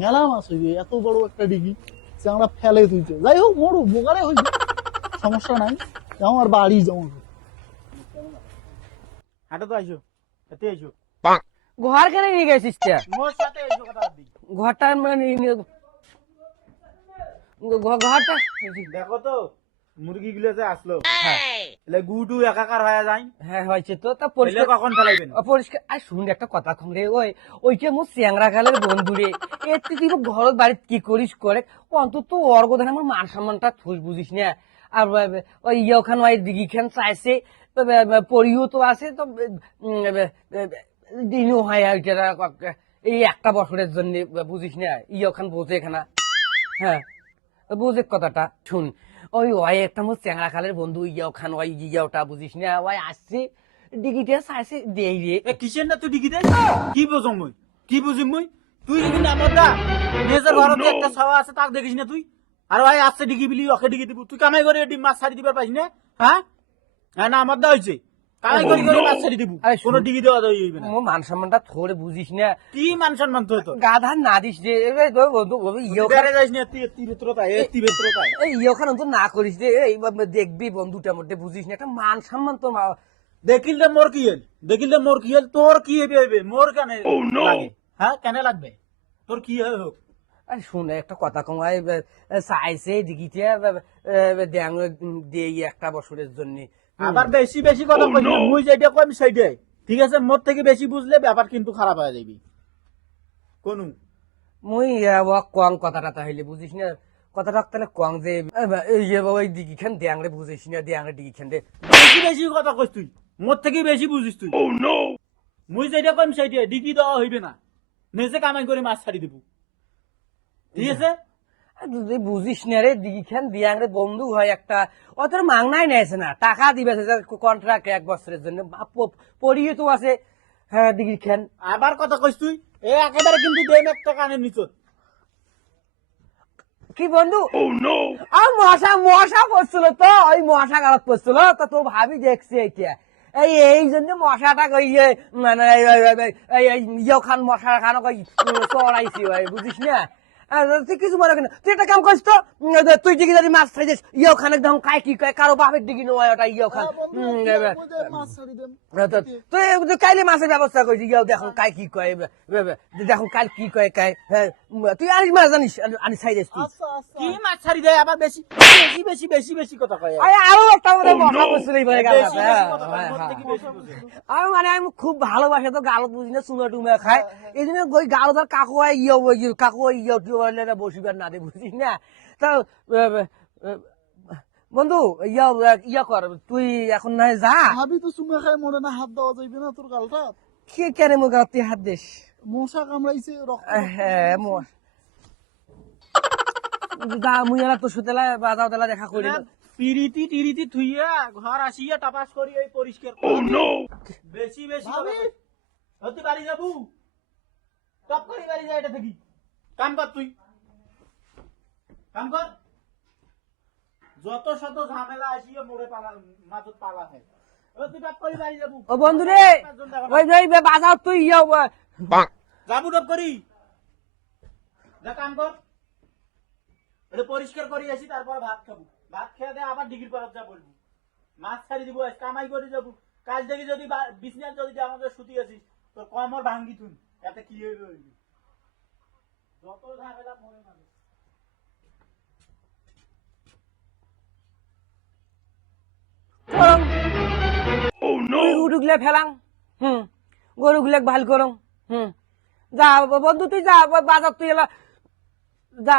মেলা মাছ হইবে, এত বড় একটা ডিগি চ্যাংড়া ফেলে তুইছে। যাই হোক মরু বোকারে হইবে, সমস্যা নাই। আমার বাড়ি যেমন হাঁটো তো আইসো, এতে আইসো, ঘর কেন নিয়ে গেছিস কে? মোর সাথে আইসো কথা দি। ঘরটা মানে ঘরটা দেখো তো মুরগি গুলো যে আসলো, এলে গুটু একাকার হয়ে যায়, হ্যাঁ হয়েছে তো তা এলে পরিষ্কার কখন ফেলাইবেন? পরিষ্কার। আর শুন একটা কথা কম রে, ওইটা মোর চ্যাংরা কালের বন্ধু রে। এর তুই ঘর বাড়িতে কি করিস করে অন্তত ওর কথা আমার মান সম্মানটা থুস বুঝিস না। আর ওই ওখানে ওই দিঘি খান চাইছে পরিও তো আছে তো দিনও হয় আর কি, এই একটা বছরের জন্য বুঝিস না। ওখান বোঝে এখানে, হ্যাঁ বুঝে কথাটা শুন। ওই একটা মোর চ্যাংরা কালের বন্ধু ওখান ওই ওটা বুঝিস না, ওই আসছে ডিগিটা চাইছে দেই রে। এ কিসের না তুই ডিগি দে? কি বুঝম মুই, কি বুঝিম মুই? তুই যদি না মরদা নিজের ঘরতে একটা ছাওয়া আছে তাক দেখিস না তুই? আর ভাই আসছে ডিগি বিলি ওকে ডিগি দিব, তুই কামাই করে এটি মাছ ছাড়ি দিবার পাইস না? হ্যাঁ হ্যাঁ না আমার দা হয়েছে কামাই করে করে মাছ ছাড়ি দিব, আরে কোনো ডিগি দেওয়া দেওয়া হইবে না। মোর মান সম্মানটা থোড়ে বুঝিস না। কি মান সম্মান তো তো গাধা না দিস রে বন্ধু বেড়ে যাইস না তুই এত্তি ভেতরতায় এত্তি ভেতরতায়। ওখানে তো না করিস রে। দেখবি বন্ধুটার মধ্যে বুঝিস না একটা মান সম্মান তো দেখিলে মোর কি হল, দেখিলে মোর কি হল, তোর কি হবে? মোর কেন লাগে? হ্যাঁ কেন লাগবে তোর? কি হয় হোক। আরে শুনে একটা কথা কমায় চাইছে দিঘিটা দেং দিয়ে একটা বছরের জন্য। আবার বেশি বেশি কথা কইস না, মুই যেটা কইম সেইটাই ঠিক আছে। মোর থেকে বেশি বুঝলে ব্যাপার কিন্তু খারাপ হয়ে যাবি কোন। মুই কং কথাটা তাহলে বুঝিস না। কথাটা তাহলে কং যে ওই দিঘি খান দেংরে বুঝিস না, দেংরে দিঘি খান দে। বেশি বেশি কথা কইস তুই, মোর থেকে বেশি বুঝিস তুই। মুই যেটা কইম সেইটাই, ডিগি দেওয়া হইবে না, নিজে কামাই করে মাছ ছাড়ি দিব ঠিক আছে। তুই বুঝিস না রে, দিঘি খান দিয়াংরে বন্ধু হয় একটা, অত মাংনাই নেছে না, টাকা দিবে কন্ট্রাক্ট 1 বছরের জন্য পড়িয়ে তো আছে। হ্যাঁ দিঘি খান আবার কথা কইস তুই, এ একেবারে কিন্তু দেম একটা কানের নিচত। কি বন্ধু? আর মশা মশা পড়ছিল তো, ওই মশা গালত পড়ছিল তো, তোর ভাবি দেখছে এটা। এই জন্য মশাটা মানে খান মশা খান চড়াইছি বুঝিস না। তুই কিছু মনে করিস না, তুই একটা কাম করিস তো, তুই দিকে যদি মাছ খাই দিস ওখানে একদম কাই কি কয় কারো বাপের দিকে নয় ওটা ওখান মাছ ছাড়ি দেম। তুই কাইলে মাছের ব্যবস্থা করেছি দেখুন কাই কি কয়, দেখুন কাল কি কয় কাই। হ্যাঁ তুই আনিস মাছ জানিস আনি ছাই দিস তুই। আচ্ছা আচ্ছা কি মাছ ছাড়ি দেয় আবার বেশি বেশি বেশি বেশি বেশি কথা কয়। আরো একটা মধ্যে মশা পড়ছিল এইবারে বেশি গালাতে। বেশি কথা কয়, মোর থেকে বেশি বুঝে। আমি মানে আমি খুব ভালোবাসে তো গালত বুঝি না, চুমা টুমা খায়। এই জন্য ওই গালত আর কাকু কাকু বসিবার না দে বুঝিস না। তা বন্ধু কর তুই এখন না যা। ভাবি তো চুমা খাই মরে না, হাত দেওয়া যাইবে না তোর গালটা। কে কেন মো গালত তুই হাত দিস? মশা কামড়াইছে, রক্ত হ্যাঁ মুই তোর সুতেলা বাজাও তেলা দেখা করি। পিরিতি টিরিতি থুইয়া ঘর আসিয়া টাপাস করি এই পরিষ্কার বেশি বেশি কথা ভাবি! কই। হতে বাড়ি যাবু টপ করি বাড়ি যা, এটা দেখি কাম কর তুই, কাম কর। যত শত ঝামেলা আসিয়া মোড়ে পালা মাঝত পালা হয়, তুই টপ করি বাড়ি যাবু। ও বন্ধু রে, ওই যে বাজাও তুই যাবু টপ করি যা, কাম কর। এটা পরিষ্কার করি আসি, তারপর ভাত খাবো, ভাত খেয়ে দে আবার ডিগ্রি পারত যা বলবো। মাছ ছাড়ি দিব, কামাই করে যাবো। কাজ দেখি যদি বিছনা যদি আমাদের সুতি আছিস তোর কমর ভাঙ্গি তুই, এতে কি হইবে হইবে। যত ঝামেলা মরে মানুষ। গরুগুলো ফেলাং, গরুগুলো ভাল করং। যা বন্ধু তুই যা বাজার তুই এলা যা।